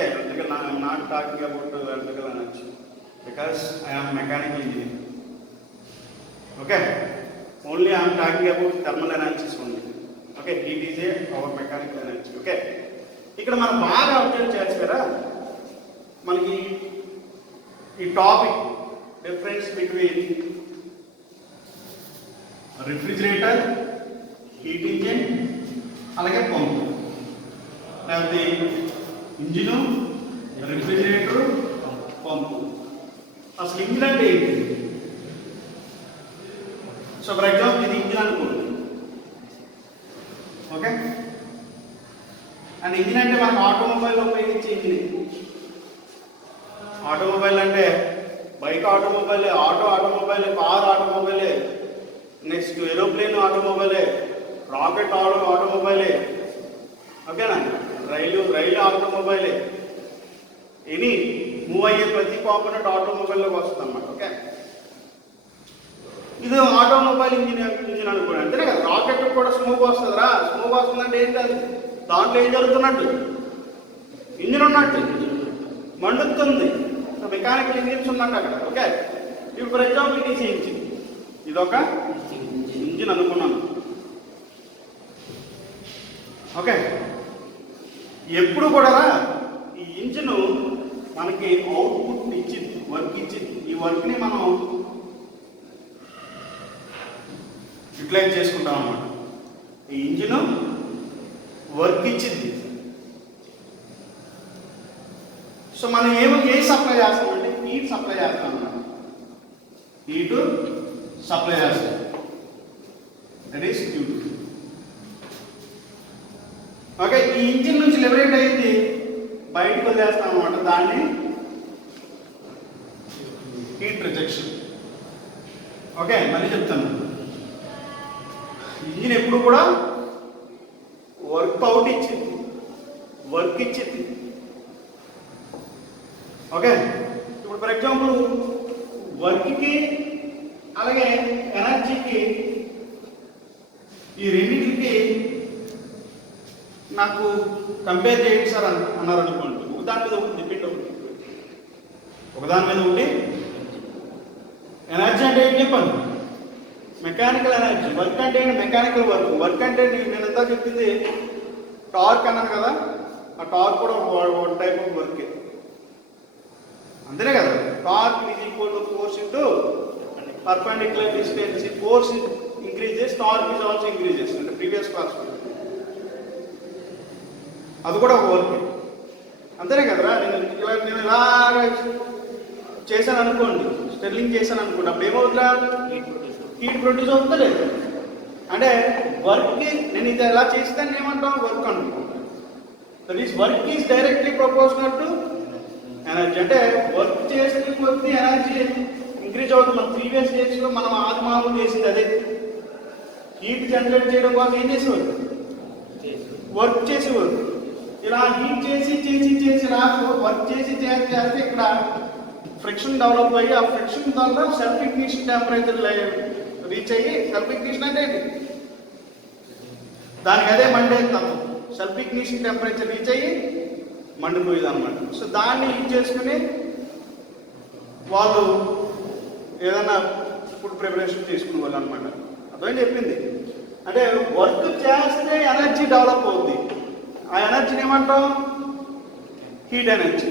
Okay, electrical, I am not talking about electrical energy because I am mechanical engineer. Okay, only I am talking about thermal energies only. Okay, heat is a our mechanical energy. Okay, ఇక్కడ మనం బాగా observe చేయొచ్చు కదా, మనకి ఈ topic difference between refrigerator, heat engine, అలాగే pump, లేకపోతే engine, refrigerator, pump. అసలు ఇంజిన్ అంటే ఏంటి? సో ఫర్ ఎగ్జాంపుల్ ఇది ఇంజిన్ అనుకోండి. ఓకే, అండ్ ఇంజిన్ అంటే మనకు ఆటోమొబైల్లో ఉపయోగించే ఇంజిన్. ఆటోమొబైల్ అంటే బైక్ ఆటోమొబైలే, ఆటోమొబైలే, కార్ ఆటోమొబైలే, నెక్స్ట్ ఏరోప్లేన్ ఆటోమొబైలే, రాకెట్ ఆటోమొబైలే. ఓకేనా, రైలు ఆటోమొబైలే. ఎనీ మూవ్ అయ్యే ప్రతి కాంపోనెంట్ ఆటోమొబైల్లోకి వస్తుంది అన్నమాట. ఓకే, ఇది ఆటోమొబైల్ ఇంజిన్ అనుకోండి, అంతేనే కదా. రాకెట్ కూడా స్మోక్ వస్తుందిరా. స్మోక్ వస్తుందంటే ఏంటది? దాంట్లో ఏం జరుగుతున్నట్టు? ఇంజిన్ ఉన్నట్టు, మండుతుంది. మెకానికల్ ఇంజిన్స్ ఉన్నట్టు అక్కడ. ఓకే, ఇప్పుడు ఫర్ ఎగ్జాంపుల్ ఇది ఇంజిన్, ఇదొక ఇంజిన్ అనుకున్నాను. ఓకే, ఎప్పుడు కూడా ఈ ఇంజిన్ మనకి అవుట్పుట్ ఇచ్చింది, వర్క్ ఇచ్చింది. ఈ వర్క్ని మనం యూటిలైజ్ చేసుకుంటాం అన్నమాట. ఈ ఇంజిన్ వర్క్ ఇచ్చింది. సో మనం ఏ సప్లై చేస్తామంటే హీట్ సప్లై చేస్తాం అన్నమాట. హీట్ సప్లై చేస్తాం, దట్ ఈస్ Q2. ఓకే, ఈ ఇంజిన్ నుంచి లిబరేట్ అయ్యింది బయటకు వదిలేస్తాం అన్నమాట. దాన్ని హీట్ రిజెక్షన్. ఓకే, మళ్ళీ చెప్తాను. ఇంజిన్ ఎప్పుడు కూడా వర్క్ అవుట్ ఇచ్చింది, వర్క్ ఇచ్చింది. ఓకే, ఇప్పుడు ఫర్ ఎగ్జాంపుల్ వర్క్కి అలాగే ఎనర్జీకి, ఈ రెండింటికి నాకు కంపేర్ చేయండి సార్ అన్నారు అనుకోండి. ఒకదాని మీద ఒకటి డిపెండ్ అవుతుంది. ఒకదాని మీద ఒకటి. ఎనర్జీ అంటే ఏం చెప్పండి? Mechanical energy. వర్క్ అంటే మెకానికల్ వర్క్. వర్క్ అంటే నేను ఎంత చెప్పింది టార్క్ అన్నాను కదా, ఆ టార్క్ కూడా వన్ టైప్ ఆఫ్ వర్కే, అంతేనే కదా. Torque is equal to force into perpendicular distance. Force increases, torque is also increases. అంటే ప్రీవియస్ క్లాస్ అది కూడా ఒక వర్క్, అంతేనే కదరా. నేను ఇలా చేశాను అనుకోండి, స్టెర్లింగ్ చేశాను అనుకోండి, అప్పుడు ఏమవుతుందా? హీట్ ప్రొడ్యూస్ అవుతుందా లేదు? అంటే వర్క్ నేను ఇది ఎలా చేస్తే ఏమంటాం? వర్క్ అనుకుంటాం. That is work is directly proportional to energy. అంటే వర్క్ చేసే కొద్ది ఎనర్జీ ఇంక్రీజ్ అవుతుంది. మన ప్రీవియస్ డేస్లో మనం ఆదిమానం చేసింది అదే. హీట్ జనరేట్ చేయడం కోసం ఏం చేసేవారు? వర్క్ చేసేవారు. ఇలా హీట్ చేసి చేసి చేసి ఇలా వర్క్ చేసి చేస్తే ఇక్కడ ఫ్రిక్షన్ డెవలప్ అయ్యి, ఆ ఫ్రిక్షన్ వల్ల సెల్ఫ్ ఇగ్నిషన్ టెంపరేచర్ రీచ్ అయ్యి, సెల్ఫ్ ఇగ్నిషన్ అంటే దానికి అదే మండే తత్వం. సెల్ఫ్ ఇగ్నిషన్ టెంపరేచర్ రీచ్ అయ్యి మండిపోయేది అనమాట. సో దాన్ని యూజ్ చేసుకుని వాళ్ళు ఏదైనా ఫుడ్ ప్రిపరేషన్ చేసుకునే వాళ్ళు అనమాట. అదే చెప్పింది. అంటే వర్క్ చేస్తే ఎనర్జీ డెవలప్ అవుతుంది. ఆ ఎనర్జీని ఏమంటాం? Heat energy.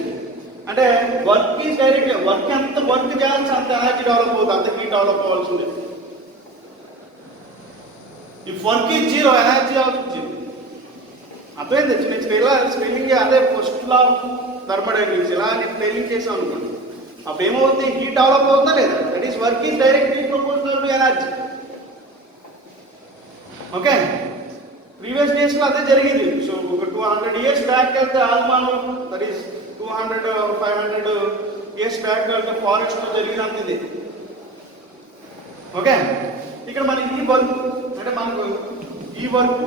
అంటే వర్క్ ఈజ్ డైరెక్ట్. వర్క్ ఎంత వర్క్ చేయాల్సి అంత ఎనర్జీ డెవలప్ అవుతుంది, అంత హీట్ డెవలప్ అవ్వాల్సింది. If work is zero, energy also zero. అర్థమైంది? చిన్న చిన్న ఇలా స్పెల్లింగ్ అదే ఫస్ట్ లా థర్మోడైనమిక్స్. ఇలా నేను స్పెల్లింగ్ చేసాం అనుకోండి, అప్పుడు ఏమవుతుంది? హీట్ డెవలప్ అవుతుందా లేదా? That is work is directly proportional to energy. Okay, previous డేస్లో అదే జరిగింది. సో ఒక 200 years బ్యాక్ వెళ్తే ఆల్మానం, దట్ ఈస్ 200-500 years బ్యాక్ వెళ్తే ఫారెస్ట్లో జరిగినంత. ఓకే, ఇక్కడ మనకి ఈ వర్క్ అంటే మనకు ఈ వర్క్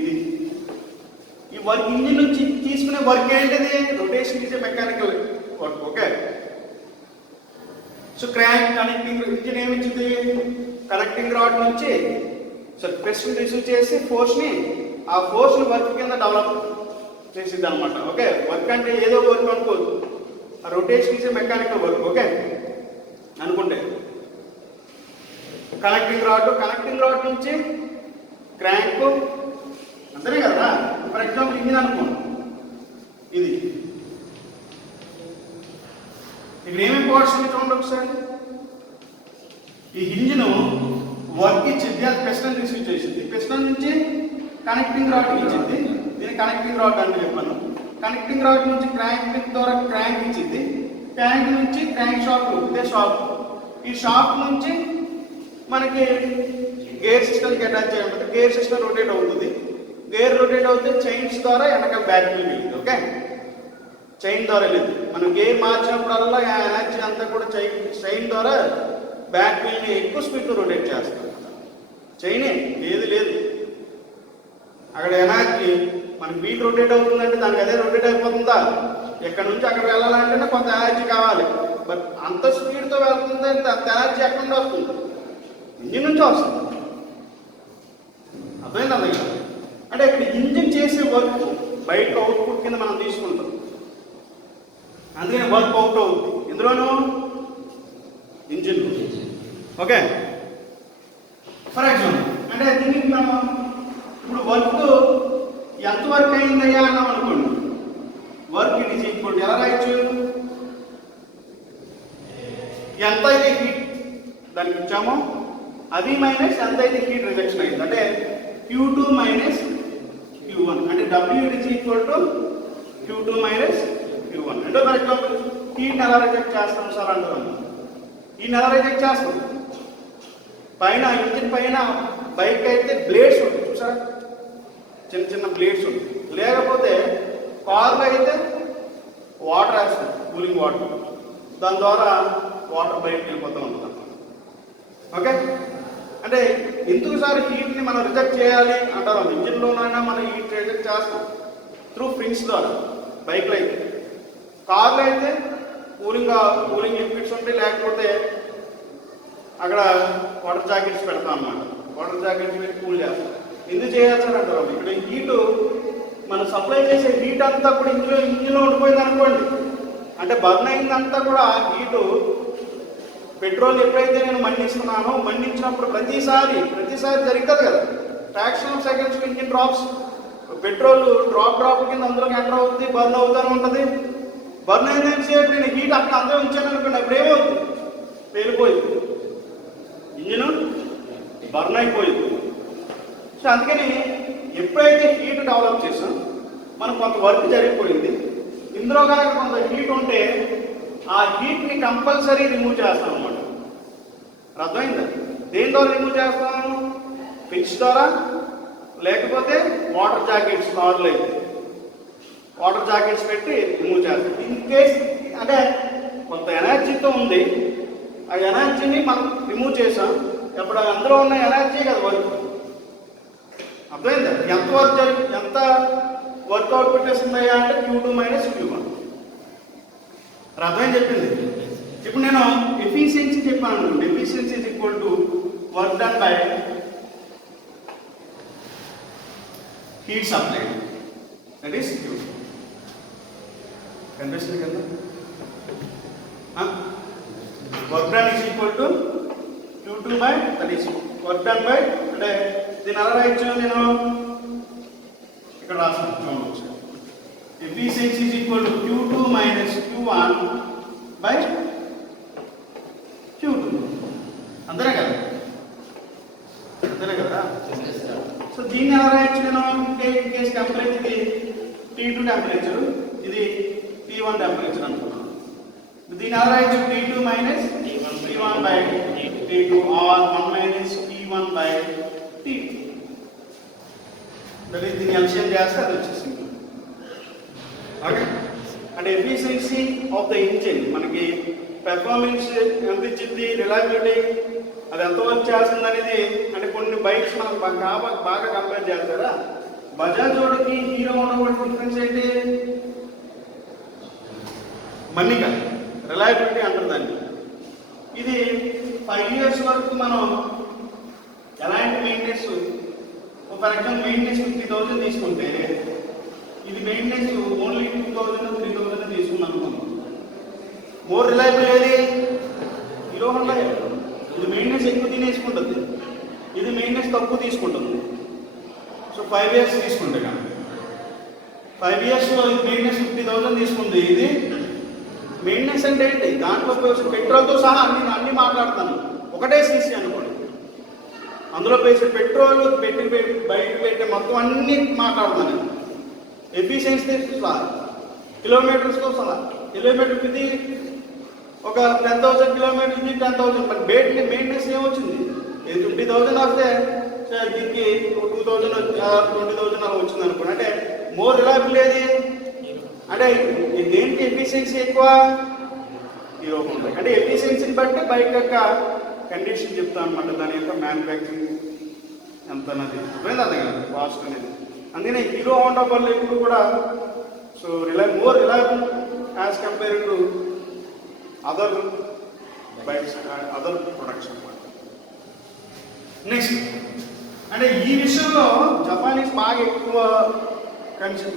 ఇది, ఈ వర్క్ ఇంజిన్ నుంచి తీసుకునే వర్క్ ఏంటిది? Rotation is a mechanical work. Okay, so crank connecting engine ఏమిచ్చింది? కనెక్టింగ్ రాడ్ నుంచి సో ప్రెస్ని రిసీవ్ చేసి ఫోర్స్ని, ఆ ఫోర్స్ని వర్క్ కింద డెవలప్ చేసిద్ది అనమాట. ఓకే, వర్క్ అంటే ఏదో వర్క్ అనుకోవద్దు, ఆ rotation is mechanical work. Okay అనుకుంటే కనెక్టింగ్ రాడ్ నుంచి క్రాంక్, అంతనే కదా. ఫర్ ఎగ్జాంపుల్ ఇంజిన్ అనుకోండి, ఇది ఇక్కడ ఏమేమి పార్ట్స్ చూడండి ఒకసారి. ఈ ఇంజిన్ వర్క్ ఇచ్చింది, అది పిస్టన్ రిసీవ్ చేసింది, పిస్టన్ నుంచి కనెక్టింగ్ రాడ్ ఇచ్చింది, దీన్ని కనెక్టింగ్ రాడ్ అని చెప్పాను. కనెక్టింగ్ రాడ్ నుంచి క్రాంక్ ద్వారా క్రాంక్ ఇచ్చింది, క్రాంక్ నుంచి క్రాంక్ షాఫ్ట్, ఇదే షాఫ్ట్. ఈ షాఫ్ట్ నుంచి మనకి గేర్ సిస్టమ్కి అటాచ్ అయ్యి ఉంటుంది, గేర్ సిస్టమ్ రొటేట్ అవుతుంది, గేర్ రొటేట్ అవుతే చైన్స్ ద్వారా వెనకాల బ్యాక్ వీల్ వెళ్ళింది. ఓకే, చైన్ ద్వారా వెళ్ళింది. మనం గేర్ మార్చినప్పుడల్లా ఎనర్జీ అంతా కూడా చైన్ ద్వారా బ్యాక్ వీల్ని ఎక్కువ స్పీడ్తో రొటేట్ చేస్తాం. చైనే లేదు అక్కడ ఎనర్జీ మనకి వీల్ రొటేట్ అవుతుందంటే దానికి అదే రొటేట్ అయిపోతుందా? ఎక్కడ నుంచి అక్కడ వెళ్ళాలంటే కొంత ఎనర్జీ కావాలి. బట్ అంత స్పీడ్తో వెళ్తుందంటే అంత ఎనర్జీ ఎక్కడ నుండి వస్తుంది? ఇంజిన్ నుంచి వస్తుంది. అర్థమైంది అర్థం కదా. అంటే ఇక్కడ ఇంజిన్ చేసే వర్క్ బయట అవుట్పుట్ కింద మనం తీసుకుంటాం, అందుకని వర్క్ అవుట్ అవుతుంది ఇందులోనూ ఇంజిన్. ఓకే, ఫర్ ఎగ్జాంపుల్ అంటే దీనికి మనం ఇప్పుడు వర్క్ ఎంత వర్క్ అయిందయ్యా అన్నాం అనుకోండి, work it is equal to ఎలా రాయొచ్చు? ఎంత అయితే హీట్ దానికి ఇచ్చామో అది మైనస్ ఎంత అయితే హీట్ రిజెక్షన్ అయింది, అంటే Q2 మైనస్ Q1, అంటే W it is equal to Q2 minus Q1. అంటే ఫర్ ఎగ్జాంపుల్ హీట్ని ఎలా రిజెక్ట్ చేస్తాం సార్ అంటారు. హీట్ని ఎలా రిజెక్ట్ చేస్తాం? పైన ఇంజిన్ పైన బైక్ అయితే బ్లేడ్స్ ఉంటాయి చూసారా, చిన్న చిన్న బ్లేడ్స్ ఉంటాయి. లేకపోతే కార్లో అయితే వాటర్ వేస్తుంది, కూలింగ్ వాటర్, దాని ద్వారా వాటర్ బయటకు వెళ్ళిపోతూ ఉంటుంది. ఓకే, అంటే ఎందుకు సార్ హీట్ని మనం రిజెక్ట్ చేయాలి అంటారు? ఇంజిన్లోనైనా మనం హీట్ రిజెక్ట్ చేస్తాం త్రూ ఫ్రిన్స్ ద్వారా, బైక్లో అయితే. కార్లో అయితే కూలింగ్ లిక్విడ్స్ ఉంటాయి, లేకపోతే అక్కడ వాటర్ జాకెట్స్ పెడతాం అన్నమాట. వాటర్ జాకెట్స్ పెట్టి కూల్ చేస్తాం. ఎందుకు చేయాలి సార్ అంటారు? ఇక్కడ హీటు మనం సప్లై చేసే హీట్ అంతా కూడా ఇంజిన్లో ఉండిపోయింది అనుకోండి, అంటే బర్న్ అయిందంతా కూడా ఆ హీటు పెట్రోల్ ఎప్పుడైతే నేను మండిస్తున్నానో, మండించినప్పుడు ప్రతిసారి జరుగుతుంది కదా, fraction of seconds engine drops, petrol drop కింద అందులోకి ఎంటర్ అవుతుంది, బర్న్ అవుతూనే ఉంటుంది. బర్న్ అయిన సేపు నేను హీట్ అక్కడ అంతా ఉంచాను అనుకోండి, అప్పుడు ఏమవుతుంది? పేలిపోయింది, ఇంజిన్ బర్న్ అయిపోయింది. సో అందుకని ఎప్పుడైతే హీట్ డెవలప్ చేసాం, మనం కొంత వర్క్ జరిగిపోయింది, ఇందులో కనుక కొంత హీట్ ఉంటే ఆ హీట్ని కంపల్సరీ రిమూవ్ చేస్తాం అన్నమాట. అర్థమైందా? దేని ద్వారా రిమూవ్ చేస్తాం? ఫిక్స్ ద్వారా, లేకపోతే వాటర్ జాకెట్స్, కార్లో అయితే వాటర్ జాకెట్స్ పెట్టి రిమూవ్ చేస్తాం. ఇన్ కేస్ అంటే కొంత ఎనర్జీతో ఉంది, ఆ ఎనర్జీని మనం రిమూవ్ చేసాం, ఇప్పుడు అందులో ఉన్న ఎనర్జీ కదా వర్క్. అర్థమైందా? ఎంత వర్క్ అవుట్పుట్ చేస్తుందయ్యా అంటే Q2 మైనస్ Q1. అర్థమైంది చెప్పింది. ఇప్పుడు నేను ఎఫిషియన్సీ చెప్పాను అనుకోండి, efficiency is equal to work done by heat supply, that is Q. కనిపిస్తుంది కదా? Work done is equal to Q2 by that is work done by, అంటే దీని ఎలా రాయొచ్చు? నేను ఇక్కడ రాస్తాను చూడండి. Efficiency is equal to Q2 minus Q1 by Q2. అంతేనే కదా? సో దీన్ని ఎలా రాయొచ్చు? నేను ఇన్ కేస్ టెంపరేచర్ ఇది T2 టెంపరేచర్, ఇది T1 టెంపరేచర్ అనుకున్నాను. దీన్ని ఎలా రాయొచ్చు? T2 minus T1 by T2 or 1 minus T1 by T2. That is దీన్ని ఎల్సిఎం చేస్తే అది వచ్చేసింది. ఓకే, అంటే ఎఫిషియన్సీ ఆఫ్ ద ఇంజిన్ మనకి పెర్ఫార్మెన్స్ ఎంత ఇచ్చింది, రిలయబిలిటీ అది ఎంత వర్క్ చేస్తుంది అనేది. అంటే కొన్ని బైక్స్ మనం బాగా కంపేర్ చేస్తారా, బజాజ్ రోడ్కి హీరో హోండా డిఫరెన్స్ ఏంటి? మన్నిక రిలయబిలిటీ అంటారు దాన్ని. ఇది 5 years వరకు మనం ఎలాంటి మెయింటెనెన్స్, ఫర్ ఎగ్జాంపుల్ మెయింటెనెన్స్ 50,000 తీసుకుంటే ఇది మెయింటెనెన్స్ ఓన్లీ 2000 3000 తీసుకున్నాను అనుకున్నాం. మోర్ రిలయబుల్ ఏది? Hero Honda. ఇది మెయింటెనెన్స్ ఎక్కువ తీసుకుంటుంది, ఇది మెయింటెనెన్స్ తక్కువ తీసుకుంటుంది. సో 5 years తీసుకుంటే కానీ 5 yearsలో ఇది మెయింటెనెన్స్ 50,000 తీసుకుంది. ఇది మెయింటెనెన్స్ అంటే ఏంటి? దాంట్లో పెట్రోల్తో సహా అన్ని మాట్లాడతాను. ఒకటే సీసీ అనుకోండి, అందులో వేసే పెట్రోల్ బయట పెట్టే మొత్తం అన్ని మాట్లాడుతాను. ఎఫిషియన్సీ సహా, కిలోమీటర్స్తో సహా. కిలోమీటర్కి ఇది ఒక 10,000 కిలోమీటర్కి 10,000. మరి మెయింటెనెన్స్ ఏమొచ్చింది? ఇది 50,000 వస్తే దీనికి 2,000 20,000 అలా వచ్చింది అనుకోండి. అంటే మోర్ రిలయబుల్ ఏది? అంటే దేనికి ఎఫిషియన్సీ ఎక్కువ? Hero Honda. అంటే ఎఫిషియన్సీని బట్టి బైక్ యొక్క కండిషన్ చెప్తాను అనమాట, దాని యొక్క మ్యానుఫ్యాక్చరింగ్ ఎంత అన్నది అర్థమైంది, అదే కదా కాస్ట్ అనేది. అందుకనే హీరో హోండా వల్ల ఎప్పుడు కూడా so more reliable as compare to other bikes, other products అనమాట. నెక్స్ట్ అంటే ఈ విషయంలో జపానీస్ బాగా ఎక్కువ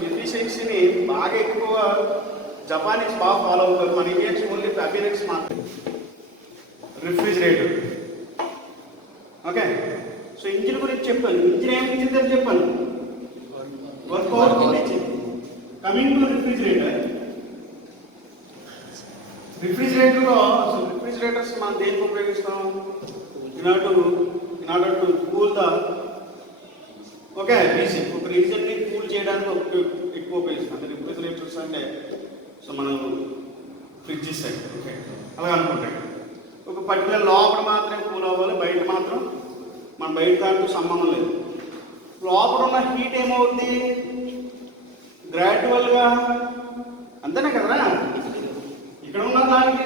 ఎఫిషియన్సీని బాగా ఎక్కువ జపానీస్ బాగా ఫాలో అవుతారు. మన ఇండియన్స్ ఓన్లీ అపిరెన్స్ మాత్రమే. Refrigerator, okay. సో ఇంజిన్ గురించి చెప్పాను. ఇంజిన్ ఏమి ఇచ్చిందని చెప్పాను, వర్క్ పవర్ కింద ఇచ్చింది. కమింగ్ టు రిఫ్రిజిరేటర్లో అసలు రిఫ్రిజిరేటర్స్ మనం దేనికి ఉపయోగిస్తాం? In order to cool the okay reason. ఒక రీజన్ని కూల్ చేయడానికి ఎక్కువ ఉపయోగిస్తాం రిఫ్రిజిరేటర్స్. అంటే సో మనం ఫ్రిడ్జెస్ అయితే ఓకే అలా అనుకుంటాం. ఒక పర్టికులర్ లోపల మాత్రమే కూల్ అవ్వాలి, బయట మాత్రం మన బయట దాంట్లో సంబంధం లేదు. లోపల ఉన్న హీట్ ఏమవుతుంది? గ్రాడ్యువల్గా, అంతేనే కదరా. ఇక్కడ ఉన్న దానికి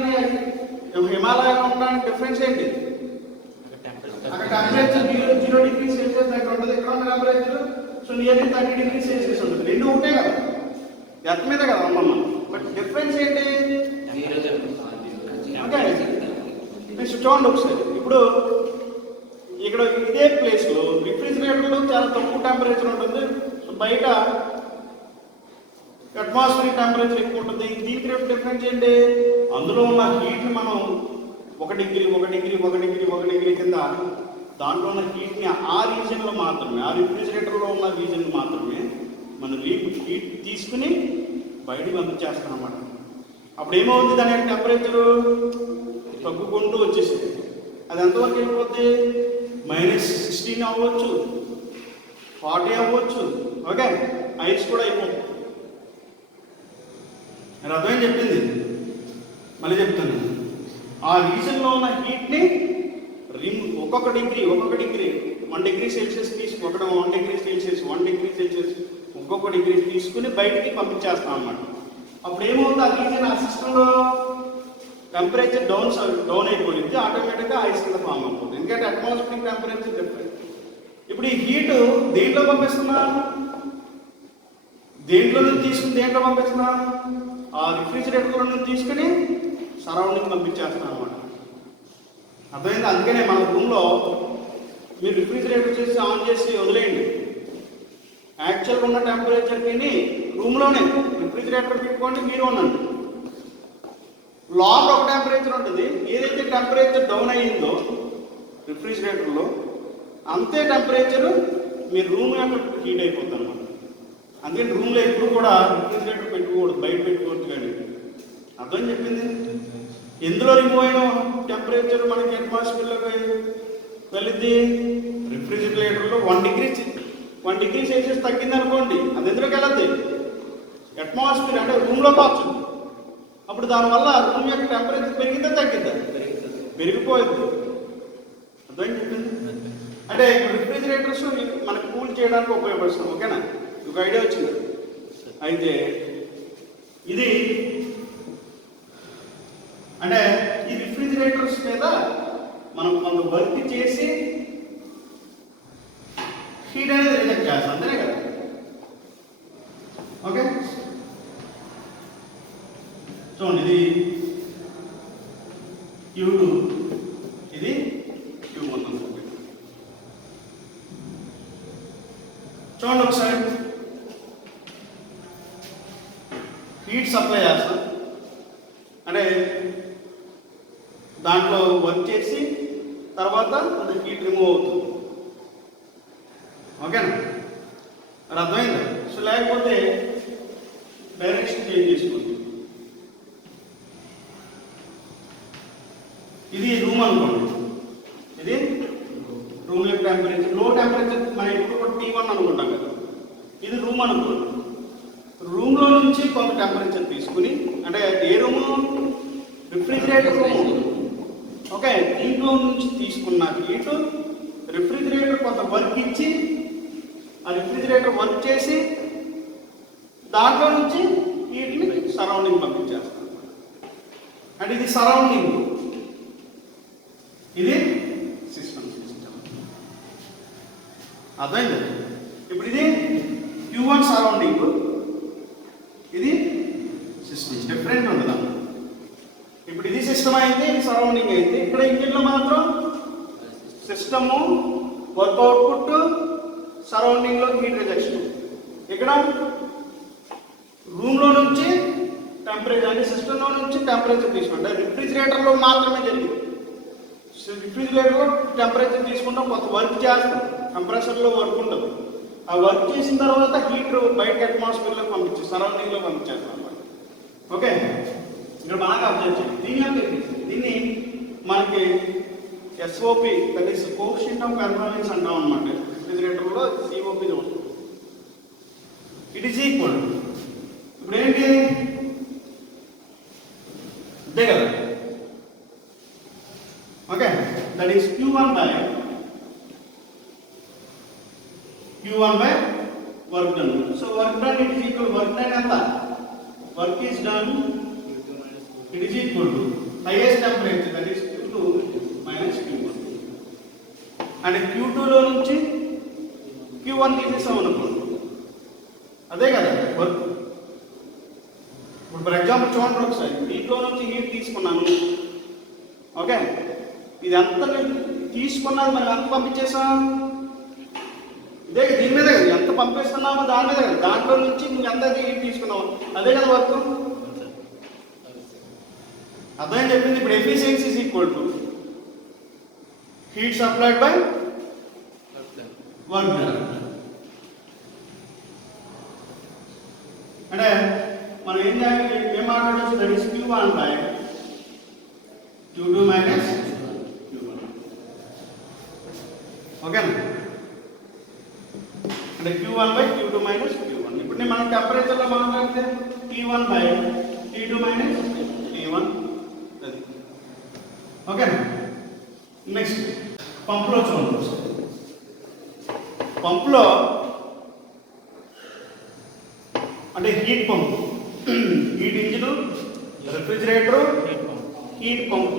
హిమాలయాలో ఉండడానికి డిఫరెన్స్ ఏంటి? అక్కడ టెంపరేచర్ 0 degrees Celsius దగ్గర ఉంటుంది, ఇక్కడ ఉన్న temperature so nearly 30 degrees Celsius ఉంటుంది. రెండు ఉంటాయి కదా, ఎర్త్ మీద కదా అమ్మమ్మ. బట్ డిఫరెన్స్ ఏంటి? ఓకే నెక్స్ట్ చూడండి ఒకసారి. ఇప్పుడు ఇక్కడ ఇదే ప్లేస్లో రిఫ్రిజిరేటర్లో చాలా తక్కువ టెంపరేచర్ ఉంటుంది, సో బయట అట్మాస్ఫియరిక్ టెంపరేచర్ ఎక్కువ ఉంటుంది. దీనికి డిఫరెన్స్ ఏంటి? అందులో ఉన్న హీట్ని మనం 1 డిగ్రీ కింద దాంట్లో ఉన్న హీట్ని ఆ రీజన్లో మాత్రమే, ఆ రిఫ్రిజిరేటర్లో ఉన్న రీజన్ మాత్రమే మనం హీట్ తీసుకుని బయటకు పంపించేస్తాం అన్నమాట. అప్పుడు ఏమవుతుంది? దాని యొక్క టెంపరేచరు తగ్గుకుంటూ వచ్చేసింది. అది ఎంతవరకు వెళ్ళిపోద్ది? -16 అవ్వచ్చు, 40 అవ్వచ్చు, ఓకే. ఐస్ కూడా అయిపోతుంది. నేను అర్థమని చెప్పింది, మళ్ళీ చెప్తాను. ఆ రీజన్లో ఉన్న హీట్ని ఒక్కొక్క డిగ్రీ 1 degree Celsius తీసుకు 1 degree Celsius ఒక్కొక్క డిగ్రీ తీసుకుని బయటికి పంపించేస్తాం అన్నమాట. అప్పుడు ఏమవుతుంది? ఆ రీజన్ ఆ సిస్టంలో టెంపరేచర్ డౌన్ అయిపోయింది, ఆటోమేటిక్గా ఐస్ కింద ఫామ్ అవుతుంది. ఎందుకంటే అట్మాస్ఫియరిక్ టెంపరేచర్ డిఫరెంట్. ఇప్పుడు ఈ హీట్ దేంట్లో పంపిస్తున్నా? దేంట్లో నుంచి తీసుకుని దేంట్లో పంపిస్తున్నా? ఆ రిఫ్రిజిరేటర్లో నుంచి తీసుకుని సరౌండింగ్ పంపించేస్తాను అనమాట. అర్థమైంది? అందుకనే మన రూమ్లో మీరు రిఫ్రిజిరేటర్ చేసి ఆన్ చేసి వదిలేయండి. యాక్చువల్గా ఉన్న టెంపరేచర్కి రూమ్లోనే రిఫ్రిజిరేటర్ పెట్టుకోండి, మీరు ఉండండి. లోపల ఒక టెంపరేచర్ ఉంటుంది, ఏదైతే టెంపరేచర్ డౌన్ అయ్యిందో రిఫ్రిజిరేటర్లో అంతే టెంపరేచర్ మీ రూమ్ యొక్క హీట్ అయిపోతుంది అనమాట. అందుకని రూమ్లో ఎప్పుడు కూడా రిఫ్రిజిరేటర్ పెట్టుకోకూడదు, బయట పెట్టుకోవద్దు. కానీ అర్థం చెప్పింది. ఎందులో రిమూవ్ అయిన టెంపరేచర్ మనకి అట్మాస్ఫియర్లోకి వెళ్ళింది? రిఫ్రిజిరేటర్లో 1 degree Celsius తగ్గింది అనుకోండి, అది ఎందులోకి వెళ్ళద్ది? అట్మాస్ఫియర్ అంటే రూమ్లోకి వస్తుంది. అప్పుడు దానివల్ల రూమ్ యొక్క టెంపరేచర్ పెరిగిందా తగ్గిందా? పెరిగిపోయింది. అర్థం చెప్పింది. అంటే రిఫ్రిజిరేటర్స్ మనకు కూల్ చేయడానికి ఉపయోగపడుతుంది. ఓకేనా? ఒక ఐడియా వచ్చింది. అయితే ఇది అంటే ఈ రిఫ్రిజిరేటర్స్ మీద మనం కొంత వర్క్ చేసి హీట్ అనేది రిజెక్ట్ చేస్తాం, అంతేనే కదా. ఓకే చూడండి, ఇది Q2, ఇది Q1 అనుకోండి. చూడండి ఒకసారి. అంటే దాంట్లో వర్క్ చేసి తర్వాత అది హీట్ రిమూవ్ అవుతుంది. ఓకేనా? మరి అర్థమైందా? సో లేకపోతే డైరెక్షన్ చేంజ్ చేసుకోండి. ఇది రూమ్ అనుకోండి, ఇది రూమ్ యొక్క టెంపరేచర్, లో టెంపరేచర్ మనం ఎప్పుడు T1 అనుకుంటాం కదా, ఇది రూమ్ అనుకోండి. రూమ్లో నుంచి కొంత టెంపరేచర్ తీసుకుని, అంటే ఏ రూము? Refrigerator room. ఓకే, దీంట్లో నుంచి తీసుకున్న హీట్ రిఫ్రిజిరేటర్ కొంత వర్క్ ఇచ్చి, ఆ రిఫ్రిజిరేటర్ వర్క్ చేసి దాంట్లో నుంచి హీట్ని సరౌండింగ్ పంపించేస్తాం. అంటే ఇది సరౌండింగ్, ఇది సిస్టమ్. అర్థమైంది? ఇప్పుడు ఇది Q1 సరౌండింగ్, ఇది సిస్టమ్, డిఫరెంట్ ఉండదు. ఇప్పుడు ఇది సిస్టమ్ అయితే, ఇది సరౌండింగ్ అయితే, ఇక్కడ ఇంజిన్లో మాత్రం సిస్టము వర్క్ అవుట్పుట్, సరౌండింగ్లో హీట్ రిజెక్షన్. ఇక్కడ రూమ్లో నుంచి టెంపరేచర్, అంటే సిస్టంలో నుంచి టెంపరేచర్ తీసుకుంటే రిఫ్రిజిరేటర్లో మాత్రమే జరిగింది. రిఫ్రిజిరేటర్లో టెంపరేచర్ తీసుకుంటాం, కొంత వర్క్ చేస్తాం, కంప్రెసర్లో వర్క్ ఉంటుంది. ఆ వర్క్ చేసిన తర్వాత హీట్ బయట అట్మాస్ఫియర్లో పంపించేస్తాం, సరౌండింగ్లో పంపించేస్తాం అన్నమాట. ఓకే, ఇక్కడ బాగా అబ్జర్వ్ చేయండి. దీన్ని మనకి SOP, that is coefficient of performance అంటాం అన్నమాట. రిఫ్రిజిరేటర్లో COP ఉంటుంది. ఇట్ ఈస్ ఈక్వల్, ఇప్పుడు ఏంటి అంతే కదా. Okay, that is Q1 by work done. So work done it is equal, work done ఎంత? Work is done it is equal to highest temperature, that is Q2 minus Q1. అంటే Q2లో నుంచి Q1 తీసేసాం అనుకోండి, అదే కదా వర్క్. ఇప్పుడు for example చూడండి ఒకసారి, దీంట్లో నుంచి హీట్ తీసుకున్నాను. ఓకే, ఇది ఎంత తీసుకున్నది మనం ఎంత పంపించేసాం? ఇదే దీని మీద కదా, ఎంత పంపిస్తున్నామో దాని మీద కదా, దాంట్లో నుంచి నువ్వు ఎంత హీట్ తీసుకున్నావు, అదే కదా వర్క్. అర్థం చెప్పింది. ఇప్పుడు efficiency is equal to heat supplied by work done. అంటే మనం ఏం చేయాలి, ఏం మాట్లాడవచ్చు? That is Q1 by Q2 minus Q1. ఓకేనా? అంటే Q1 by Q2 minus Q1. ఇప్పుడు నేను మన టెంపరేచర్లో మాట్లాడితే T1 by T2 minus T1. ఓకేనా? నెక్స్ట్ పంపులో చూడండి. పంపులో అంటే heat pump, heat engine, refrigerator, heat pump.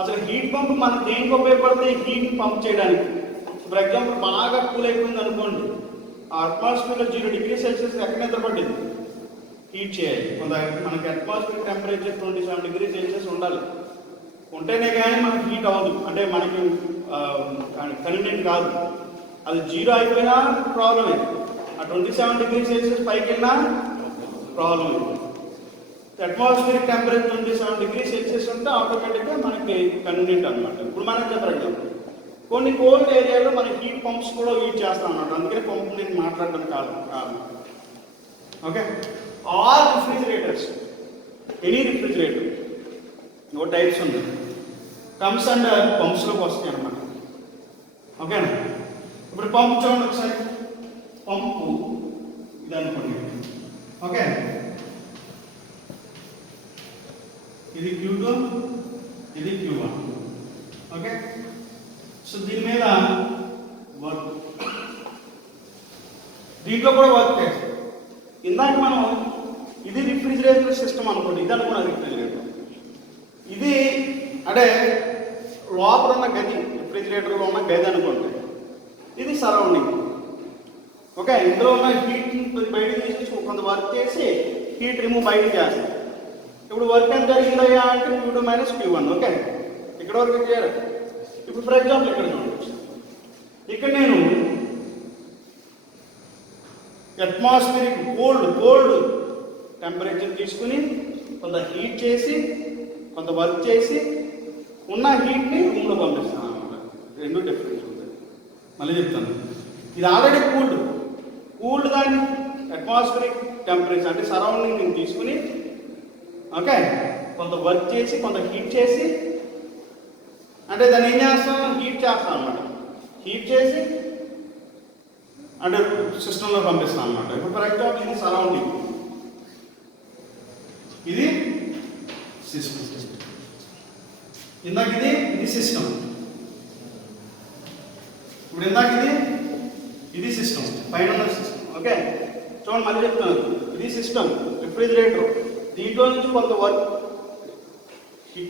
అసలు హీట్ పంప్ మనకు దేనికి ఉపయోగపడుతుంది? హీట్ పంప్ చేయడానికి. ఫర్ ఎగ్జాంపుల్ బాగా కూల్ అయిపోయింది అనుకోండి, ఆ అట్మాస్ఫియర్లో 0 డిగ్రీ సెల్సియస్ ఎక్కడ నిద్రపడ్డింది, హీట్ చేయాలి. మనకి అట్మాస్ఫియర్ టెంపరేచర్ 27 డిగ్రీ సెల్సియస్ ఉండాలి, ఉంటేనే కానీ మనకి హీట్ అవ్వదు, అంటే మనకి కన్వీనియంట్ కాదు. అది 0 అయిపోయినా ప్రాబ్లమే, ఆ 27 డిగ్రీ సెల్సియస్ పైకి వెళ్ళినా ప్రాబ్లమే. అట్మాస్ఫియరిక్ టెంపరేచర్ 27 డిగ్రీ సెల్సియస్ ఉంటే ఆటోమేటిక్గా మనకి కన్వీనియంట్ అనమాట. ఇప్పుడు మనం చెప్పగలం కొన్ని కోల్డ్ ఏరియాలో మన హీట్ పంప్స్ కూడా యూజ్ చేస్తాం అన్నమాట. అందుకనే పంప్ నేను మాట్లాడడం కాదు. Okay, all refrigerators, any refrigerator, no types ఉంది, కమ్స్ అండ్ పంప్స్లోకి వస్తాయి అన్నమాట. ఓకేనా? ఇప్పుడు పంప్ చూడండి ఒకసారి. పంపు ఇది అనుకోండి. ఓకే, ఇది Q2, ఇది Q1. ఓకే, సో దీని మీద వర్క్, దీంట్లో కూడా వర్క్ చేస్తాం. ఇందాక మనం ఇది రిఫ్రిజిరేటర్ సిస్టమ్ అనుకోండి, ఇది అనుకున్న రిఫ్రిజిరేటర్. ఇది అంటే లోపల ఉన్న గది, రిఫ్రిజిరేటర్లో ఉన్న గది అనుకోండి, ఇది సరౌండింగ్. ఓకే, ఇందులో ఉన్న హీట్ బయట తీసి కొంత వర్క్ చేసి హీట్ రిమూవ్ బయట చేస్తాం. ఇప్పుడు వర్క్ ఎంత జరిగిందయ్యా అంటే Q2 మైనస్ Q1. ఓకే, ఇక్కడ వరకు క్లియర్. ఇప్పుడు ఫర్ ఎగ్జాంపుల్ ఇక్కడ చూడండి, ఇక్కడ నేను అట్మాస్ఫియరిక్ కోల్డ్ టెంపరేచర్ తీసుకుని కొంత హీట్ చేసి కొంత వర్క్ చేసి ఉన్న హీట్ని రూమ్లో పంపిస్తాను అన్నమాట. రెండు డిఫరెన్స్ ఉంటుంది. మళ్ళీ చెప్తాను, ఇది ఆల్రెడీ కూల్డ్ దాని అట్మాస్ఫిరిక్ టెంపరేచర్ అంటే సరౌండింగ్ తీసుకుని ఓకే కొంత వర్క్ చేసి కొంత హీట్ చేసి అంటే దాన్ని ఏం చేస్తాం, హీట్ చేస్తాం అన్నమాట. హీట్ చేసి అంటే సిస్టంలో పంపిస్తాం అన్నమాట. ఇప్పుడు ఫర్ ఎగ్జాంపుల్ ఇది సరౌండింగ్, ఇది సిస్టమ్, ఇందాక ఇది సిస్టమ్, ఇప్పుడు ఇందాక ఇది సిస్టమ్, పైన ఉన్న సిస్టమ్. ఓకే చూడండి మళ్ళీ చెప్తాను, ఇది సిస్టమ్ రిఫ్రిజిరేటర్. దీంట్లో నుంచి కొంత వర్క్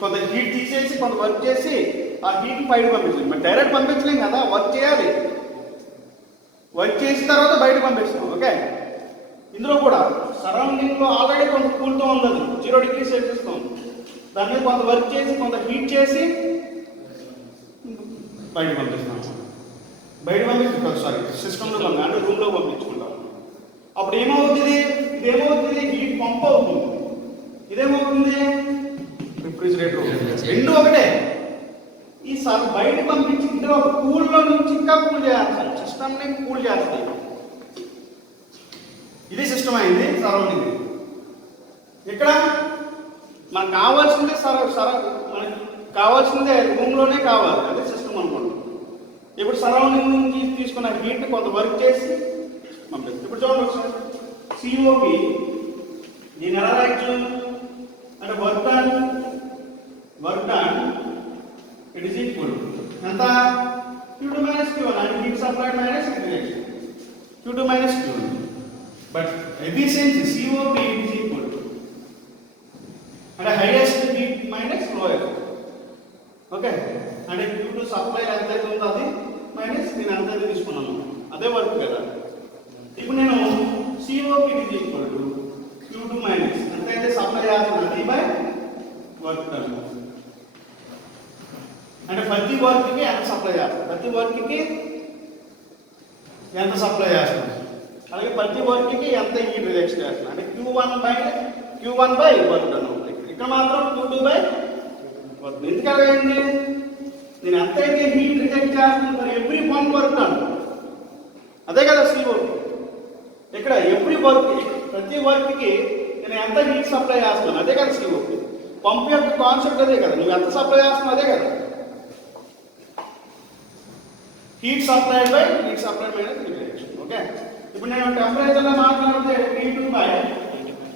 కొంత హీట్ తీసేసి కొంత వర్క్ చేసి ఆ హీట్ బయట పంపించాలి. మరి డైరెక్ట్ పంపించలేం కదా, వర్క్ చేయాలి. వర్క్ చేసిన తర్వాత బయట పంపిస్తాం. ఓకే ఇందులో కూడా సరౌండింగ్లో ఆల్రెడీ కొంత కూల్తో ఉండదు, 0 డిగ్రీ సెల్సియస్తో ఉంది. దాని మీద కొంత వర్క్ చేసి కొంత హీట్ చేసి బయట పంపిస్తాం. సిస్టంలో అంటే రూమ్లో పంపించుకుంటాం. అప్పుడు ఏమవుతుంది, ఇదేమవుతుంది, హీట్ పంప్ అవుతుంది, ఇదేమవుతుంది రిఫ్రిజిరేటర్. రెండు ఒకటే. ఈ బయట పంపించి ఇందులో కూల్లో నుంచి ఇంకా కూల్ చేయాలి, సిస్టమ్ని కూల్ చేస్తాయి. ఇది సిస్టమ్ అయింది సరౌండింగ్. ఇక్కడ మనకు కావాల్సిందే మనకి కావాల్సిందే రూమ్లోనే కావాలి, అదే సిస్టమ్ అనుకోండి. ఇప్పుడు సరౌండింగ్ నుంచి తీసుకున్న హీట్ కొంత వర్క్ చేసి పంపిస్తుంది. ఇప్పుడు చూడండి ఒకసారి, సిఓపి దీని ఎలా రాయొచ్చు అంటే work done it is equal ఎంత, Q2 - Q1 అంటే heat supplied minus rejection, Q2 - Q1. But efficiency COP is equal అంటే highest heat minus lowest. Okay అంటే Q2 సప్లై ఎంత అయితే ఉందో అది మైనస్ నేను ఎంత అయితే తీసుకున్నాను అదే వర్క్ కదా. ఇప్పుడు నేను COP is equal to Q2 minus ఎంత అయితే సప్లై చేస్తున్నాను అది బై వర్క్ డన్. అంటే ప్రతి వర్క్కి ఎంత సప్లై చేస్తాను, ప్రతి వర్క్కి ఎంత సప్లై చేస్తాను, అలాగే ప్రతి వర్క్కి ఎంత హీట్ రిజెక్ట్ చేస్తాను అంటే Q1 బై వర్క్ డన్ అవుతుంది. ఇక్కడ మాత్రం Q2 బై వర్క్. ఎందుకంటే నేను ఎంత అయితే హీట్ రిజెక్ట్ చేస్తున్నాను ఎవ్రీ వన్ వర్క్ డన్, అదే కదా సిఓపి. ఇక్కడ ఎవ్రీ వర్క్ ప్రతి వర్క్కి నేను ఎంత హీట్ సప్లై చేస్తున్నాను అదే కదా సిఓపి. పంప్ యొక్క కాన్సెప్ట్ అదే కదా, నువ్వు ఎంత సప్లై చేస్తున్నావు అదే కదా. Heat supplied by heat supplied minus rejection. Okay ఇప్పుడు నేను టెంపరేచర్లో మాట్లాడితే T2 by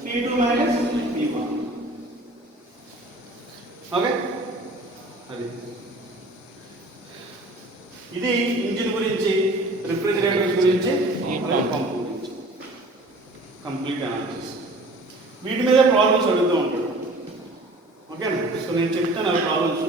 T2 minus T1. Okay అది ఇది ఇంజిన్ గురించి, రిఫ్రిజిరేటర్స్ గురించి, పంప్ గురించి కంప్లీట్ అనాలిసిస్. వీటి మీద ప్రాబ్లమ్స్ అడుగుతూ ఉంటాడు. ఓకేనా, సో నేను చెప్తాను ఆ ప్రాబ్లమ్స్.